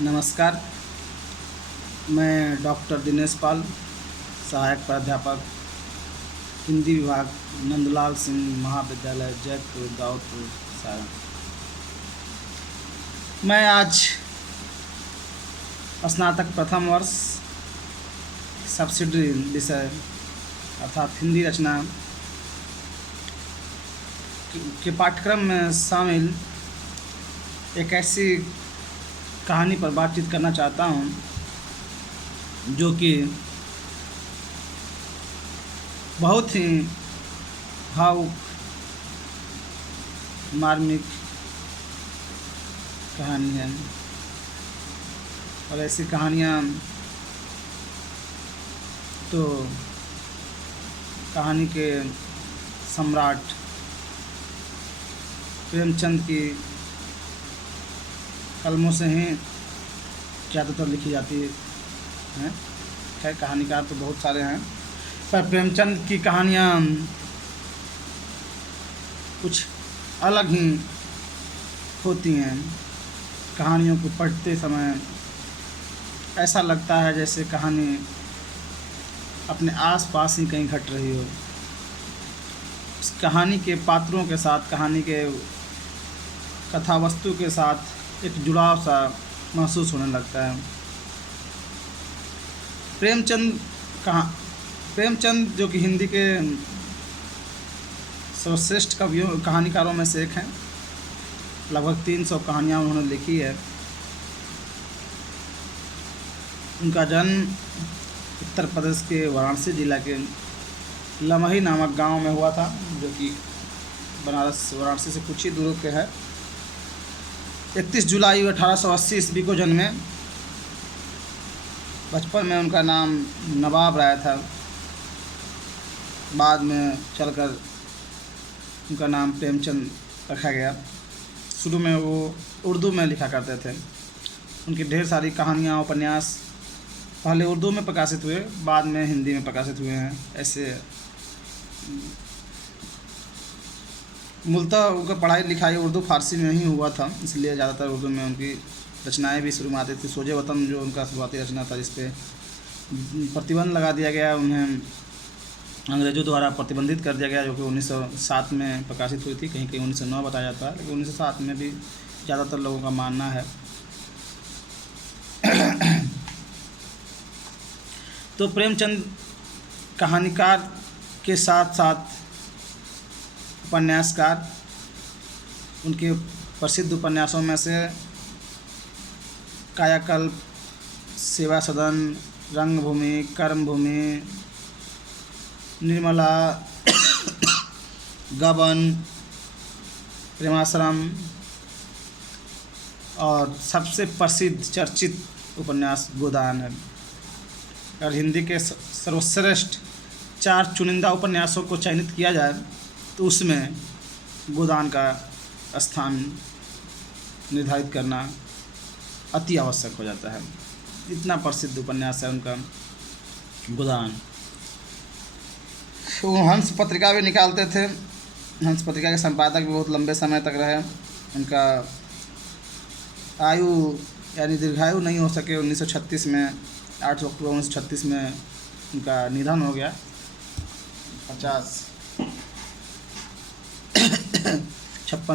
नमस्कार। मैं डॉक्टर दिनेश पाल, सहायक प्राध्यापक हिंदी विभाग, नंदलाल सिंह महाविद्यालय, जयपुर, दाऊदपुर, सारण। मैं आज स्नातक प्रथम वर्ष सब्सिडरी विषय अर्थात हिंदी रचना के पाठ्यक्रम में शामिल एक ऐसी कहानी पर बातचीत करना चाहता हूँ जो कि बहुत ही भावुक, मार्मिक कहानी है। और ऐसी कहानियाँ तो कहानी के सम्राट प्रेमचंद की कलमों से ही ज़्यादातर लिखी जाती हैं। खैर, कहानीकार तो बहुत सारे हैं, पर प्रेमचंद की कहानियाँ कुछ अलग ही होती हैं। कहानियों को पढ़ते समय ऐसा लगता है जैसे कहानी अपने आसपास ही कहीं घट रही हो। इस कहानी के पात्रों के साथ, कहानी के कथा वस्तु के साथ एक जुड़ाव सा महसूस होने लगता है। प्रेमचंद जो कि हिंदी के सर्वश्रेष्ठ कवियों कहानीकारों में से एक हैं। लगभग 300 कहानियाँ उन्होंने लिखी है। उनका जन्म उत्तर प्रदेश के वाराणसी जिला के लमही नामक गांव में हुआ था, जो कि बनारस वाराणसी से कुछ ही दूर के है। 31 जुलाई 1880 ईस्वी को जन्मे। बचपन में उनका नाम नवाब राय था। बाद में चलकर उनका नाम प्रेमचंद रखा गया। शुरू में वो उर्दू में लिखा करते थे। उनकी ढेर सारी कहानियाँ, उपन्यास पहले उर्दू में प्रकाशित हुए, बाद में हिंदी में प्रकाशित हुए हैं। ऐसे मूलतः उनका पढ़ाई लिखाई उर्दू फारसी में ही हुआ था, इसलिए ज़्यादातर उर्दू में उनकी रचनाएं भी शुरू में आती थी। सोजे वतन जो उनका शुरुआती रचना था, जिस पे प्रतिबंध लगा दिया गया, उन्हें अंग्रेज़ों द्वारा प्रतिबंधित कर दिया गया, जो कि 1907 में प्रकाशित हुई थी। कहीं कहीं 1909 बताया जाता है, लेकिन 1907 में भी ज़्यादातर लोगों का मानना है। तो प्रेमचंद कहानीकार के साथ साथ उपन्यासकार। उनके प्रसिद्ध उपन्यासों में से कायाकल्प, सेवा सदन, रंगभूमि, कर्मभूमि, निर्मला, गबन, प्रेमाश्रम और सबसे प्रसिद्ध चर्चित उपन्यास गोदान है। और हिंदी के सर्वश्रेष्ठ 4 चुनिंदा उपन्यासों को चयनित किया जाए तो उसमें गोदान का स्थान निर्धारित करना अति आवश्यक हो जाता है। इतना प्रसिद्ध उपन्यास है उनका गोदान। वो हंस पत्रिका भी निकालते थे। हंस पत्रिका के संपादक भी बहुत लंबे समय तक रहे। उनका आयु यानी दीर्घायु नहीं हो सके। 1936 में 8 अक्टूबर 1936 में उनका निधन हो गया। 56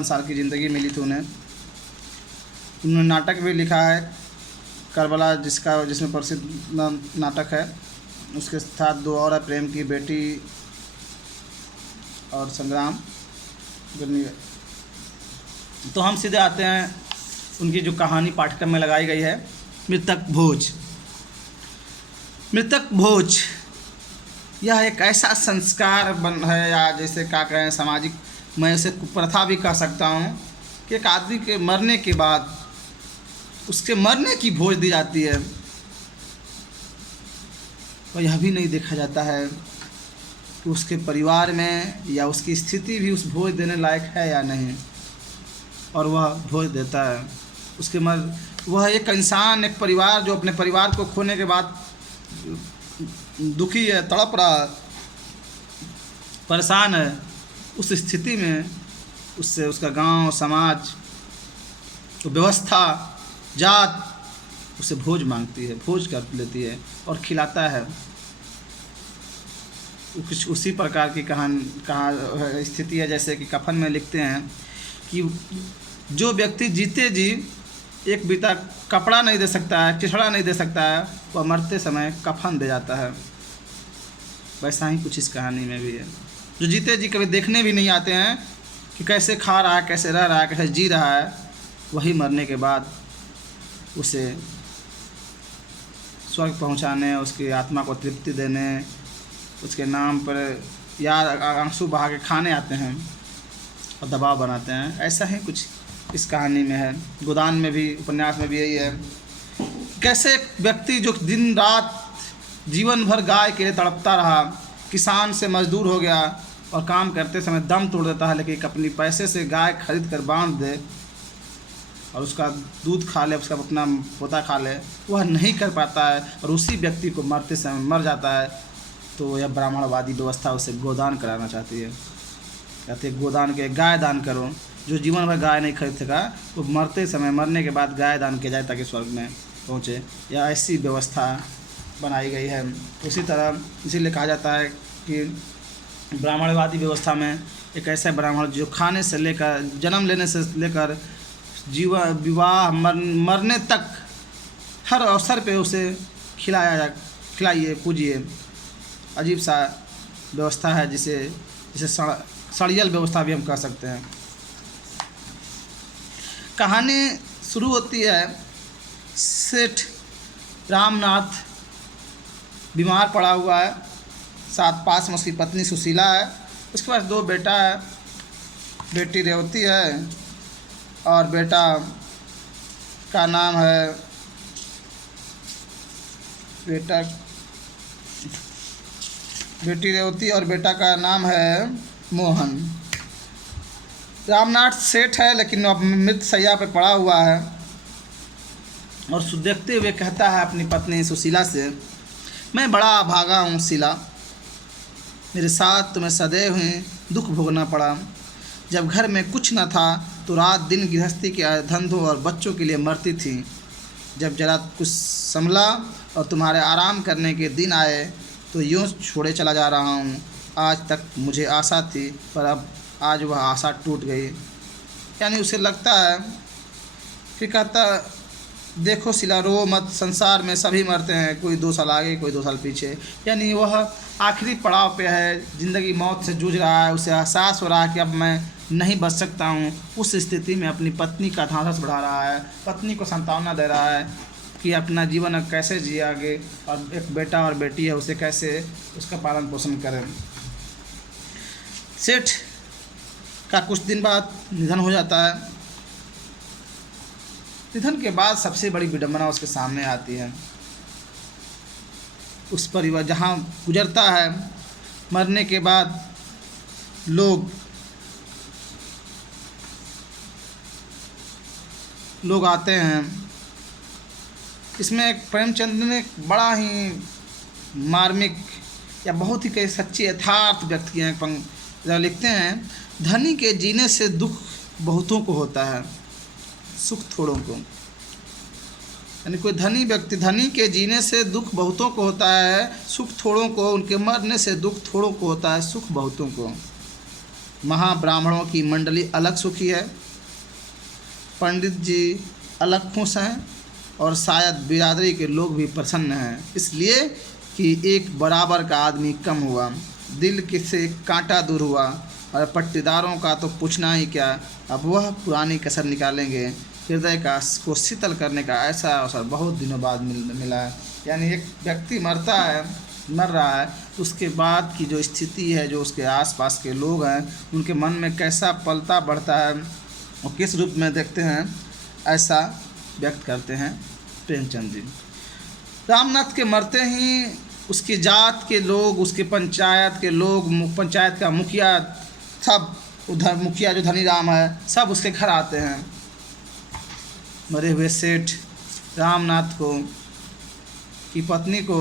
साल की ज़िंदगी मिली थी उन्हें। उन्होंने नाटक भी लिखा है, करबला जिसमें प्रसिद्ध नाटक है। उसके साथ 2 और है, प्रेम की बेटी और संग्राम। तो हम सीधे आते हैं उनकी जो कहानी पाठ्यक्रम में लगाई गई है, मृतक भोज। मृतक भोज यह एक ऐसा संस्कार बन है, या जैसे क्या कहें, सामाजिक, मैं इसे कुप्रथा भी कह सकता हूँ, कि एक आदमी के मरने के बाद उसके मरने की भोज दी जाती है। और यह भी नहीं देखा जाता है कि उसके परिवार में या उसकी स्थिति भी उस भोज देने लायक है या नहीं, और वह भोज देता है। वह एक इंसान, एक परिवार जो अपने परिवार को खोने के बाद दुखी है, तड़प रहा, परेशान है, उस स्थिति में उससे उसका गांव, समाज, तो व्यवस्था, जात उसे भोज मांगती है, भोज कर लेती है और खिलाता है। कुछ उसी प्रकार की कहाँ स्थिति है, जैसे कि कफन में लिखते हैं कि जो व्यक्ति जीते जी एक बीता कपड़ा नहीं दे सकता है, चिथड़ा नहीं दे सकता है, वह मरते समय कफन दे जाता है। वैसा ही कुछ इस कहानी में भी है। जो जीते जी कभी देखने भी नहीं आते हैं कि कैसे खा रहा है, कैसे रह रहा है, कैसे जी रहा है, वही मरने के बाद उसे स्वर्ग पहुंचाने, उसकी आत्मा को तृप्ति देने, उसके नाम पर या आंसू बहा के खाने आते हैं और दबाव बनाते हैं। ऐसा ही कुछ इस कहानी में है। गोदान में भी, उपन्यास में भी यही है। कैसे एक व्यक्ति जो दिन रात जीवन भर गाय के लिए तड़पता रहा, किसान से मजदूर हो गया और काम करते समय दम तोड़ देता है, लेकिन अपनी पैसे से गाय खरीद कर बांध दे और उसका दूध खा ले, उसका अपना पोता खा ले, वह नहीं कर पाता है और उसी व्यक्ति को मरते समय मर जाता है। तो यह ब्राह्मणवादी व्यवस्था उसे गोदान कराना चाहती है। कहते गोदान के गाय दान करो। जो जीवन भर गाय नहीं खरीद सका वो मरते समय, मरने के बाद गाय दान किया जाए ताकि स्वर्ग में पहुँचे। यह ऐसी व्यवस्था बनाई गई है। उसी तरह इसीलिए कहा जाता है कि ब्राह्मणवादी व्यवस्था में एक ऐसा ब्राह्मण जो खाने से लेकर, जन्म लेने से लेकर जीवन, विवाह, मरने तक हर अवसर पे उसे खिलाइए, पूजिए। अजीब सा व्यवस्था है जिसे सड़ियल व्यवस्था भी हम कह सकते हैं। कहानी शुरू होती है, सेठ रामनाथ बीमार पड़ा हुआ है, साथ पास में उसकी पत्नी सुशीला है, उसके पास 2 बेटा है, बेटी रेवती है और बेटा का नाम है, बेटी रेवती और बेटा का नाम है मोहन। रामनाथ सेठ है लेकिन अब मृत शैया पे पड़ा हुआ है और देखते हुए कहता है अपनी पत्नी सुशीला से, मैं बड़ा भागा हूँ शीला, मेरे साथ तुम्हें सदैव ही दुख भोगना पड़ा। जब घर में कुछ न था तो रात दिन गृहस्थी के धंधों और बच्चों के लिए मरती थी। जब जरा कुछ संभला और तुम्हारे आराम करने के दिन आए तो यूँ छोड़े चला जा रहा हूँ। आज तक मुझे आशा थी पर अब आज वह आशा टूट गई। यानी उसे लगता है, फिर कहता, देखो शीला रो मत, संसार में सभी मरते हैं, कोई 2 साल आगे कोई 2 साल पीछे। यानी वह आखिरी पड़ाव पे है, ज़िंदगी मौत से जूझ रहा है, उसे एहसास हो रहा है कि अब मैं नहीं बच सकता हूँ। उस स्थिति में अपनी पत्नी का ढांढस बढ़ा रहा है, पत्नी को सांत्वना दे रहा है कि अपना जीवन अब कैसे जिए आगे, और एक बेटा और बेटी है, उसे कैसे उसका पालन पोषण करें। सेठ का कुछ दिन बाद निधन हो जाता है। निधन के बाद सबसे बड़ी विडंबना उसके सामने आती है। उस परिवार जहाँ गुजरता है, मरने के बाद लोग आते हैं। इसमें एक प्रेमचंद ने बड़ा ही मार्मिक या बहुत ही कई सच्ची यथार्थ व्यक्त किए हैं। लिखते हैं, धनी के जीने से दुख बहुतों को होता है, सुख थोड़ों को। यानी कोई धनी व्यक्ति, धनी के जीने से दुख बहुतों को होता है, सुख थोड़ों को, उनके मरने से दुख थोड़ों को होता है, सुख बहुतों को। महाब्राह्मणों की मंडली अलग सुखी है, पंडित जी अलग खुश हैं और शायद बिरादरी के लोग भी प्रसन्न हैं, इसलिए कि एक बराबर का आदमी कम हुआ, दिल से कांटा दूर हुआ और पट्टीदारों का तो पूछना ही क्या। अब वह पुरानी कसर निकालेंगे, हृदय को शीतल करने का ऐसा अवसर बहुत दिनों बाद मिला है। यानी एक व्यक्ति मर रहा है तो उसके बाद की जो स्थिति है, जो उसके आसपास के लोग हैं, उनके मन में कैसा पलता बढ़ता है और किस रूप में देखते हैं, ऐसा व्यक्त करते हैं प्रेमचंद जी। रामनाथ के मरते ही उसकी जात के लोग, उसके पंचायत के लोग, पंचायत का मुखिया, सब उधर मुखिया जो धनी राम है, सब उसके घर आते हैं। मरे हुए सेठ रामनाथ को की पत्नी को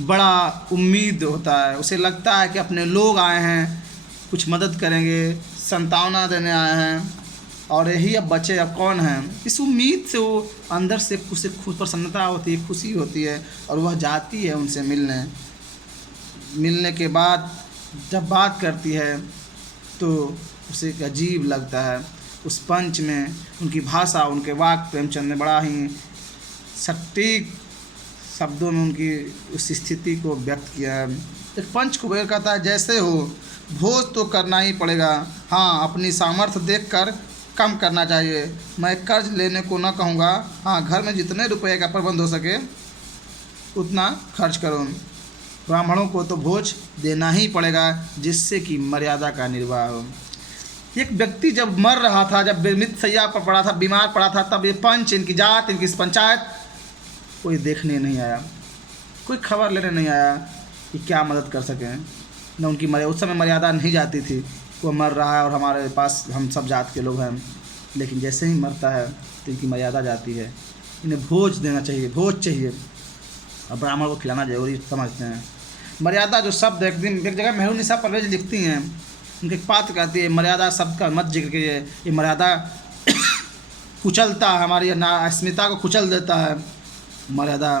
बड़ा उम्मीद होता है, उसे लगता है कि अपने लोग आए हैं, कुछ मदद करेंगे, सांत्वना देने आए हैं, और यही अब बचे, अब कौन हैं। इस उम्मीद से वो अंदर से उसे खुद प्रसन्नता होती है, खुशी होती है, और वह जाती है उनसे मिलने के बाद जब बात करती है तो उसे अजीब लगता है। उस पंच में उनकी भाषा, उनके वाक्य प्रेमचंद ने बड़ा ही सटीक शब्दों में उनकी उस स्थिति को व्यक्त किया है। एक पंच कुबेर कहता है, जैसे हो भोज तो करना ही पड़ेगा, हाँ अपनी सामर्थ्य देखकर कम करना चाहिए। मैं कर्ज लेने को न कहूँगा, हाँ घर में जितने रुपए का प्रबंध हो सके उतना खर्च करो। ब्राह्मणों को तो भोज देना ही पड़ेगा, जिससे कि मर्यादा का निर्वाह हो। एक व्यक्ति जब मर रहा था, जब मृत शैया पर पड़ा था, बीमार पड़ा था, तब ये पंच, इनकी जात, इनकी पंचायत कोई देखने नहीं आया, कोई खबर लेने नहीं आया कि क्या मदद कर सकें। न उनकी उस समय मर्यादा नहीं जाती थी, वो मर रहा है और हमारे पास हम सब जात के लोग हैं, लेकिन जैसे ही मरता है तो इनकी मर्यादा जाती है। इन्हें भोज देना चाहिए, भोज चाहिए, और ब्राह्मण को खिलाना जरूरी समझते हैं। मर्यादा जो शब्द एक जगह मेहरून निशा परवेज लिखती हैं, उनके पात्र कहती है, मर्यादा शब्द का मत जिक्र कीजिए, ये मर्यादा कुचलता है, हमारी अस्मिता को कुचल देता है। मर्यादा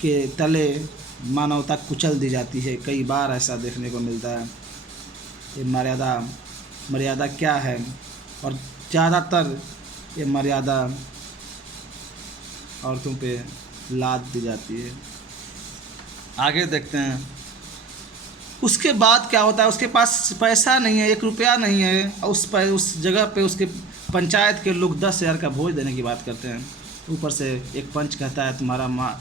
के तले मानवता कुचल दी जाती है, कई बार ऐसा देखने को मिलता है। ये मर्यादा क्या है, और ज़्यादातर ये मर्यादा औरतों पे लाद दी जाती है। आगे देखते हैं, उसके बाद क्या होता है। उसके पास पैसा नहीं है, 1 रुपया नहीं है, और उस जगह पे उसके पंचायत के लोग 10,000 का भोज देने की बात करते हैं। ऊपर से एक पंच कहता है, तुम्हारा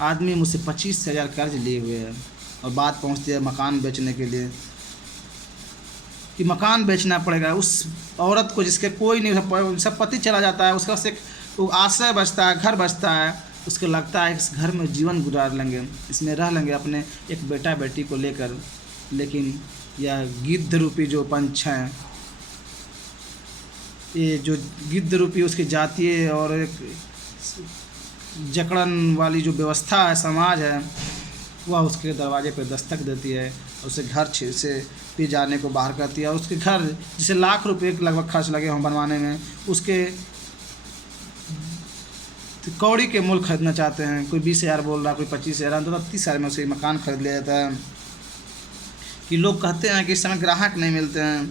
आदमी मुझसे 25,000 कर्ज लिए हुए है, और बात पहुंचती है मकान बेचने के लिए कि मकान बेचना पड़ेगा उस औरत को जिसके कोई नहीं, सब पति चला जाता है, उसका से आश्रय बचता है, घर बचता है। उसको लगता है इस घर में जीवन गुजार लेंगे, इसमें रह लेंगे अपने एक बेटा बेटी को लेकर। लेकिन यह गिद्ध रूपी जो पंच हैं, ये जो गिद्ध रूपी उसकी जातीय और एक जकड़न वाली जो व्यवस्था है, समाज है, वह उसके दरवाजे पर दस्तक देती है, उसे घर से भी जाने को बाहर करती है। और उसके घर जिसे लाख रुपए लगभग खर्च लगे हों बनवाने में, उसके कौड़ी के मूल खरीदना चाहते हैं। कोई 20,000 बोल रहा, कोई 25,000, तो 30,000 में उसे मकान खरीद लिया जाता है। कि लोग कहते हैं कि इस समय ग्राहक नहीं मिलते हैं,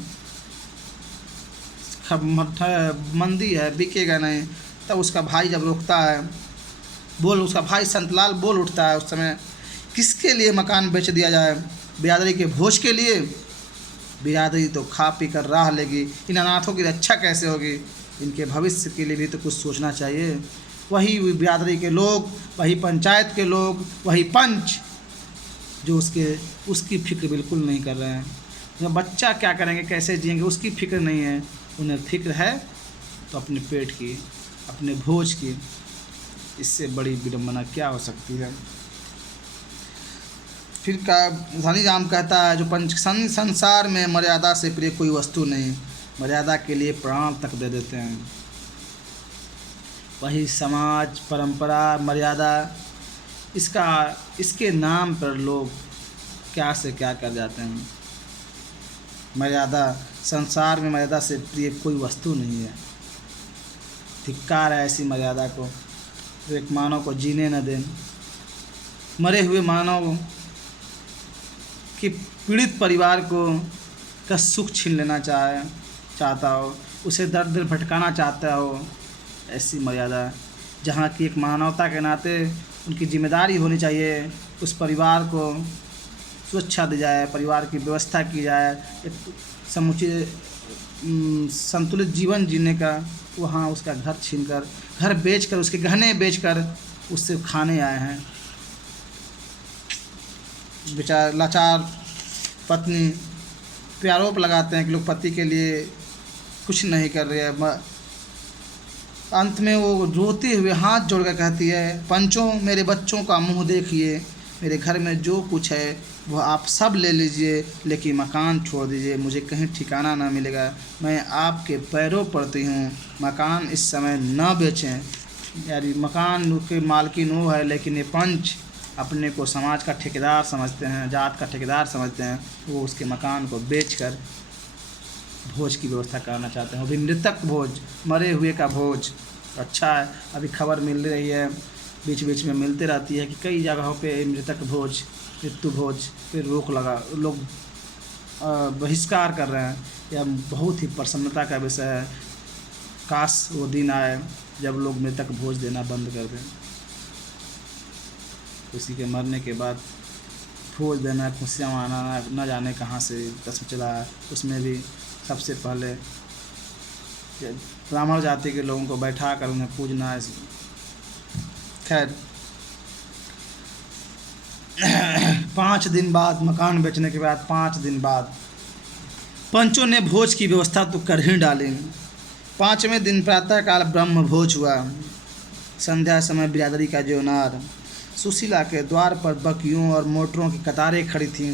मंदी है, बिकेगा नहीं। तब उसका भाई जब रोकता है, उसका भाई संतलाल बोल उठता है उस समय, किसके लिए मकान बेच दिया जाए? बिरादरी के भोज के लिए? बिरादरी तो खा पी कर राह लेगी, इन अनाथों की रक्षा कैसे होगी? इनके भविष्य के लिए भी तो कुछ सोचना चाहिए। वही बिरादरी के लोग, वही पंचायत के लोग, वही पंच जो उसकी फिक्र बिल्कुल नहीं कर रहे हैं। तो बच्चा क्या करेंगे, कैसे जिएंगे, उसकी फिक्र नहीं है। उन्हें फिक्र है तो अपने पेट की, अपने भोज की। इससे बड़ी विडंबना क्या हो सकती है। फिर का धनी राम कहता है, जो पंच संसार में मर्यादा से प्रिय कोई वस्तु नहीं, मर्यादा के लिए प्राण तक दे देते हैं। वही समाज, परंपरा, मर्यादा, इसके नाम पर लोग क्या से क्या कर जाते हैं। मर्यादा, संसार में मर्यादा से प्रिय कोई वस्तु नहीं है। धिक्कार है ऐसी मर्यादा को, जो एक मानव को जीने न दें। मरे हुए मानव कि पीड़ित परिवार का सुख छीन लेना चाहता हो, उसे दर दर भटकाना चाहता हो, ऐसी मर्यादा, जहाँ की एक मानवता के नाते उनकी जिम्मेदारी होनी चाहिए। उस परिवार को सुरक्षा दी जाए, परिवार की व्यवस्था की जाए, एक समुचित संतुलित जीवन जीने का। वहाँ उसका घर छीनकर, घर बेचकर, उसके गहने बेचकर उससे खाने आए हैं। बेचार लाचार पत्नी पे आरोप लगाते हैं कि लोग पति के लिए कुछ नहीं कर रहे हैं। अंत में वो रोते हुए हाथ जोड़कर कहती है, पंचों मेरे बच्चों का मुंह देखिए, मेरे घर में जो कुछ है वह आप सब ले लीजिए, लेकिन मकान छोड़ दीजिए, मुझे कहीं ठिकाना ना मिलेगा। मैं आपके पैरों पड़ती हूँ, मकान इस समय न बेचें। यानी मकान के मालकिन वो है, लेकिन ये पंच अपने को समाज का ठेकेदार समझते हैं, जात का ठेकेदार समझते हैं। वो उसके मकान को बेचकर भोज की व्यवस्था कराना चाहते हैं, वो भी मृतक भोज, मरे हुए का भोज। अच्छा है, अभी खबर मिल रही है, बीच बीच में मिलते रहती है कि कई जगहों पे मृतक भोज, मृत्यु भोज पे रोक लगा, लोग बहिष्कार कर रहे हैं। यह बहुत ही प्रसन्नता का विषय है। काश वो दिन आए जब लोग मृतक भोज देना बंद कर दें। किसी के मरने के बाद भोज देना, खुशियाँ मनाना न जाने कहाँ से रस्म चला है। उसमें भी सबसे पहले ब्राह्मण जाति के लोगों को बैठा कर उन्हें पूजना। खैर 5 दिन बाद, मकान बेचने के बाद 5 दिन बाद पंचों ने भोज की व्यवस्था तो कर ही डाली। 5वें दिन प्रातःकाल ब्रह्म भोज हुआ। संध्या समय बिरादरी का ज्योनार। सुशीला के द्वार पर बकियों और मोटरों की कतारें खड़ी थीं।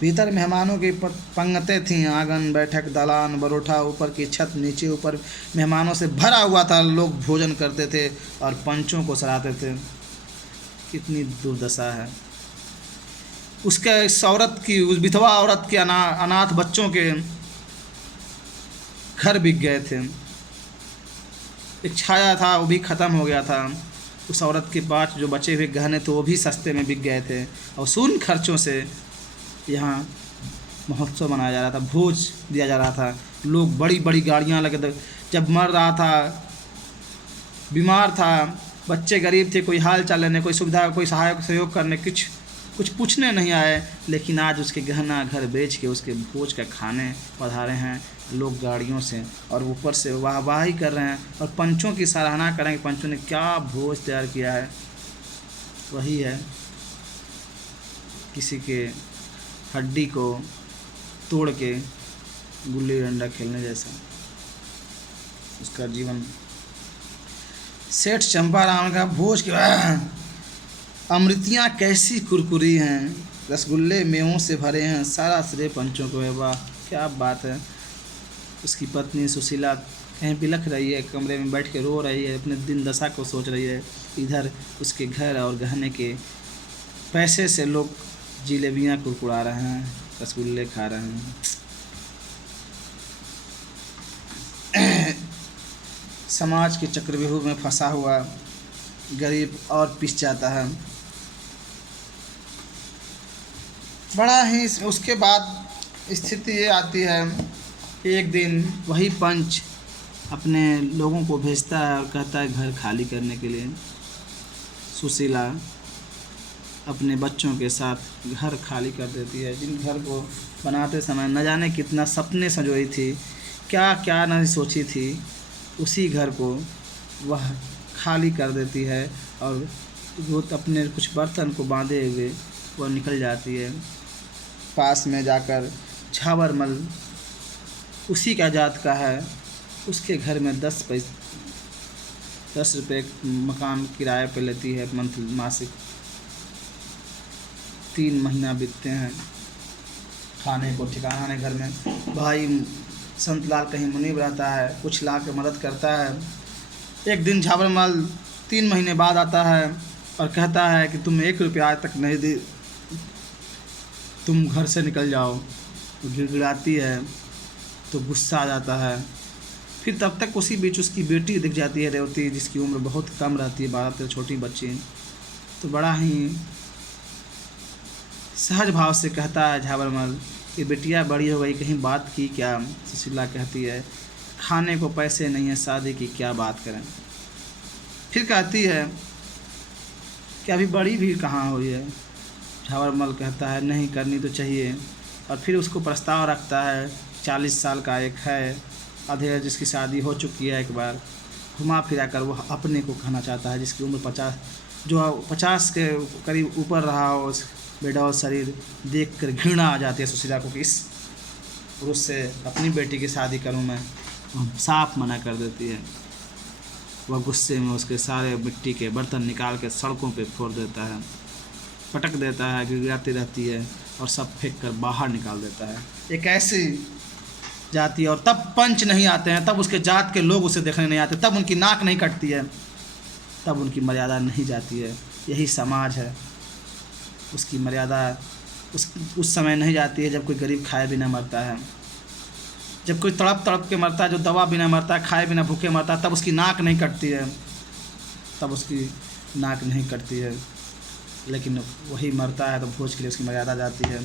भीतर मेहमानों की पंगतें थीं। आंगन, बैठक, दलान, बरोठा, ऊपर की छत, नीचे ऊपर मेहमानों से भरा हुआ था। लोग भोजन करते थे और पंचों को सराहते थे। कितनी दुर्दशा है उसके, इस औरत की, उस विधवा औरत के अनाथ बच्चों के घर बिक गए थे। एक छाया था वो भी ख़त्म हो गया था। उस औरत के पास जो बचे हुए गहने थे वो भी सस्ते में बिक गए थे। और शून्य खर्चों से यहाँ महोत्सव मनाया जा रहा था, भोज दिया जा रहा था। लोग बड़ी बड़ी गाड़ियाँ लगे, जब मर रहा था, बीमार था, बच्चे गरीब थे, कोई हाल चाल लेने, कोई सुविधा, कोई सहायक सहयोग करने, कुछ पूछने नहीं आए। लेकिन आज उसके गहना घर बेच के उसके भोज का खाने पधारे हैं लोग गाड़ियों से, और ऊपर से वाहवाही कर रहे हैं और पंचों की सराहना करें कि पंचों ने क्या भोज तैयार किया है। वही है किसी के हड्डी को तोड़ के गुल्ली डंडा खेलने जैसा उसका जीवन। सेठ चंपाराम का भोज के अमृतियाँ कैसी कुरकुरी हैं, रसगुल्ले मेवों से भरे हैं, सारा श्रेय पंचों को है। वाह क्या बात है। उसकी पत्नी सुशीला कहीं बिलख रही है, कमरे में बैठ के रो रही है, अपने दिन दशा को सोच रही है। इधर उसके घर और गहने के पैसे से लोग जिलेबियाँ कुरकुरा रहे हैं, रसगुल्ले खा रहे हैं। समाज के चक्रव्यूह में फंसा हुआ गरीब और पिस जाता है। बड़ा ही उसके बाद स्थिति ये आती है कि एक दिन वही पंच अपने लोगों को भेजता है और कहता है घर खाली करने के लिए। सुशीला अपने बच्चों के साथ घर खाली कर देती है। जिन घर को बनाते समय न जाने कितना सपने संजोई थी, क्या क्या नहीं सोची थी, उसी घर को वह खाली कर देती है और वो अपने कुछ बर्तन को बांधे हुए वह निकल जाती है। पास में जाकर झावरमल उसी का जात का है, उसके घर में 10 रुपये मकान किराए पे लेती है मासिक। 3 महीना बीतते हैं, खाने को ठिकाना नहीं घर में। भाई संतलाल कहीं मुनीब रहता है, कुछ ला के मदद करता है। एक दिन झावरमल 3 महीने बाद आता है और कहता है कि तुम 1 रुपया आज तक नहीं दी, तुम घर से निकल जाओ। गिड़गिड़ाती है तो गुस्सा आ जाता है। फिर तब तक उसी बीच उसकी बेटी दिख जाती है रेवती, जिसकी उम्र बहुत कम रहती है, 12 छोटी बच्ची। तो बड़ा ही सहज भाव से कहता है झावरमल कि बेटिया बड़ी हो गई, कहीं बात की क्या। सुशीला कहती है खाने को पैसे नहीं है, शादी की क्या बात करें। फिर कहती है कि अभी बड़ी भी कहाँ हुई है। झावरमल कहता है नहीं करनी तो चाहिए। और फिर उसको प्रस्ताव रखता है। 40 साल का एक है अधेड़, जिसकी शादी हो चुकी है एक बार। घुमा फिरा कर वह अपने को कहना चाहता है, जिसकी उम्र 50 के करीब ऊपर रहा हो। उस बेडौल शरीर देखकर घृणा आ जाती है सुशीला को कि इस पुरुष से अपनी बेटी की शादी करूं मैं। साफ मना कर देती है। वह गुस्से में उसके सारे मिट्टी के बर्तन निकाल के सड़कों पे फोड़ देता है, पटक देता है, गिड़गिड़ाती रहती है और सब फेंक कर बाहर निकाल देता है। एक ऐसी जाती है। और तब पंच नहीं आते हैं, तब उसके जात के लोग उसे देखने नहीं आते, तब उनकी नाक नहीं कटती है, तब उनकी मर्यादा नहीं जाती है। यही समाज है। उसकी मर्यादा उस समय नहीं जाती है जब कोई गरीब खाए बिना मरता है। जब कोई तड़प तड़प के मरता है, जो दवा बिना मरता है, खाए बिना भूखे मरता है, तब उसकी नाक नहीं कटती है, तब उसकी नाक नहीं कटती है। लेकिन वही मरता है तो भोज के लिए उसकी मर्यादा जाती है।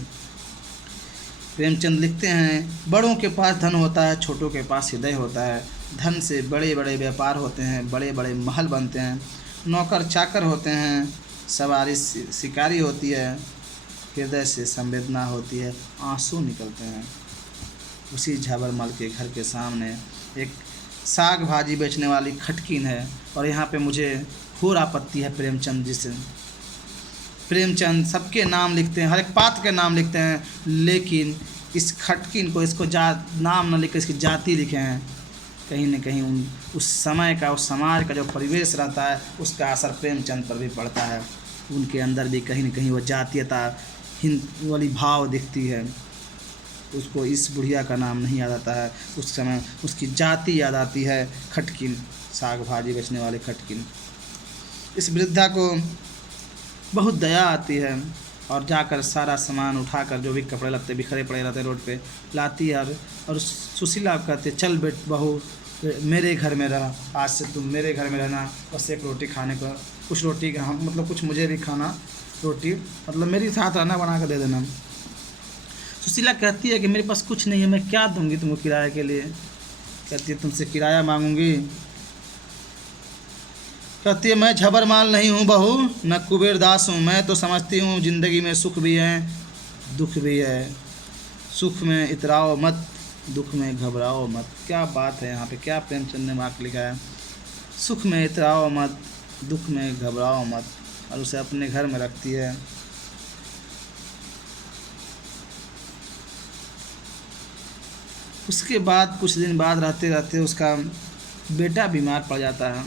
प्रेमचंद लिखते हैं, बड़ों के पास धन होता है, छोटों के पास हृदय होता है। धन से बड़े बड़े व्यापार होते हैं, बड़े बड़े महल बनते हैं, नौकर चाकर होते हैं, सवारी शिकारी होती है। हृदय से संवेदना होती है, आंसू निकलते हैं। उसी झाबरमल के घर के सामने एक साग भाजी बेचने वाली खटकीन है, और यहाँ पे मुझे घोर आपत्ति है प्रेमचंद जी से। प्रेमचंद सबके नाम लिखते हैं, हर एक पात्र के नाम लिखते हैं, लेकिन इस खटकीन को, इसको नाम न लिख कर इसकी जाति लिखे हैं। कहीं न कहीं उस समय का, उस समाज का जो परिवेश रहता है, उसका असर प्रेमचंद पर भी पड़ता है। उनके अंदर भी कहीं न कहीं वो जातीयता वाली भाव दिखती है। उसको इस बुढ़िया का नाम नहीं याद आता है, उस समय उसकी जाति याद आती है, खटकीन, साग भाजी बेचने वाली खटकीन। इस वृद्धा को बहुत दया आती है और जाकर सारा सामान उठाकर, जो भी कपड़े लगते बिखरे पड़े रहते रोड पे, लाती है। और सुशीला कहते, चल बेट बहू मेरे घर में रह, आज से तुम मेरे घर में रहना, बस एक रोटी खाने को, कुछ रोटी का हम मतलब कुछ मुझे भी खाना, रोटी मतलब मेरे साथ रहना, बना कर दे देना। सुशीला कहती है कि मेरे पास कुछ नहीं है, मैं क्या दूंगी तुमको किराए के लिए। कहती है तुमसे किराया मांगूंगी। कहती है मैं झबरमाल नहीं हूँ बहू, न कुबेरदास हूँ, मैं तो समझती हूँ ज़िंदगी में सुख भी है दुख भी है। सुख में इतराओ मत, दुख में घबराओ मत। क्या बात है यहाँ पे, क्या प्रेमचंद ने वाक्य लिखा है। सुख में इतराओ मत, दुख में घबराओ मत, और उसे अपने घर में रखती है। उसके बाद कुछ दिन बाद रहते रहते उसका बेटा बीमार पड़ जाता है।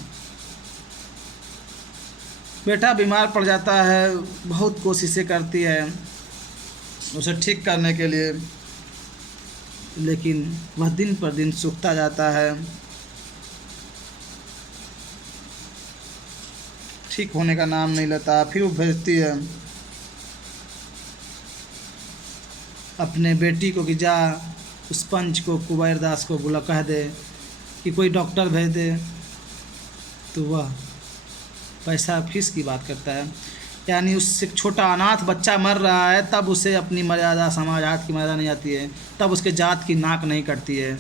बेटा बीमार पड़ जाता है, बहुत कोशिशें करती है उसे ठीक करने के लिए, लेकिन वह दिन पर दिन सूखता जाता है, ठीक होने का नाम नहीं लेता। फिर वो भेजती है अपने बेटी को कि जा उस पंच को, कुबेरदास को बुला, कह दे कि कोई डॉक्टर भेज दे। तो वह पैसा फीस की बात करता है, यानी उससे छोटा अनाथ बच्चा मर रहा है, तब उसे अपनी मर्यादा, समाज हाथ की मर्यादा नहीं आती है, तब उसके जात की नाक नहीं कटती है,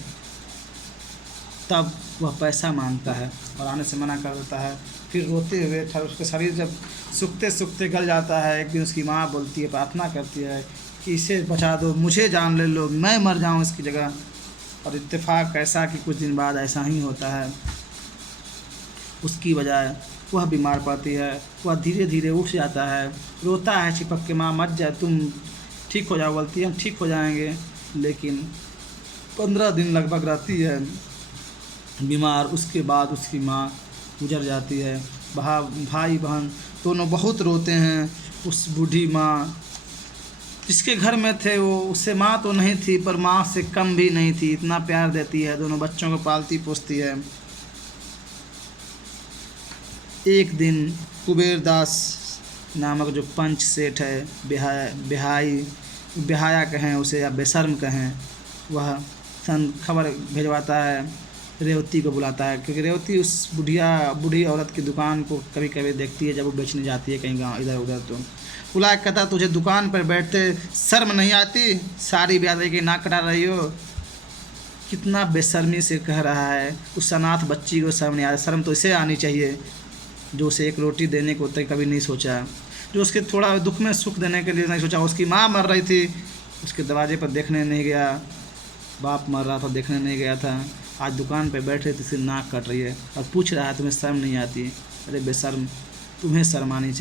तब वह पैसा मांगता है और आने से मना कर देता है। फिर रोते हुए उसके शरीर जब सूखते सूखते गल जाता है, एक दिन उसकी माँ बोलती है, प्रार्थना करती है कि इसे बचा दो, मुझे जान ले लो, मैं मर जाऊँ इसकी जगह। और इत्तेफाक ऐसा कि कुछ दिन बाद ऐसा ही होता है। उसकी बजाय वह बीमार पड़ती है, वह धीरे धीरे उठ जाता है, रोता है चिपक के, माँ मत जाए, तुम ठीक हो जाओ। बोलती है हम ठीक हो जाएंगे, लेकिन 15 दिन लगभग रहती है बीमार। उसके बाद उसकी माँ गुजर जाती है। भाई बहन दोनों बहुत रोते हैं। उस बूढ़ी माँ जिसके घर में थे वो, उससे माँ तो नहीं थी पर माँ से कम भी नहीं थी, इतना प्यार देती है, दोनों बच्चों को पालती पोसती है। एक दिन कुबेरदास नामक जो पंच सेठ है, बेहाया कहें उसे या बेशर्म कहें, वह खबर भिजवाता है, रेवती को बुलाता है, क्योंकि रेवती उस बूढ़ी औरत की दुकान को कभी कभी देखती है जब वो बेचने जाती है कहीं गाँव इधर उधर। तो बुला के कहता तुझे दुकान पर बैठते शर्म नहीं आती, सारी ब्याह की नाक कटा रही हो। कितना बेशर्मी से कह रहा है, उस अनाथ बच्ची को शर्म नहीं आ रही। शर्म तो इसे आनी चाहिए जो उसे एक रोटी देने को तक कभी नहीं सोचा, जो उसके थोड़ा दुख में सुख देने के लिए नहीं सोचा। उसकी माँ मर रही थी, उसके दरवाजे पर देखने नहीं गया, बाप मर रहा था देखने नहीं गया था, आज दुकान पे बैठे तो इसकी नाक कट रही है और पूछ रहा है तुम्हें शर्म नहीं आती। अरे बेशर्म, तुम्हें शर्म आनी चाहिए।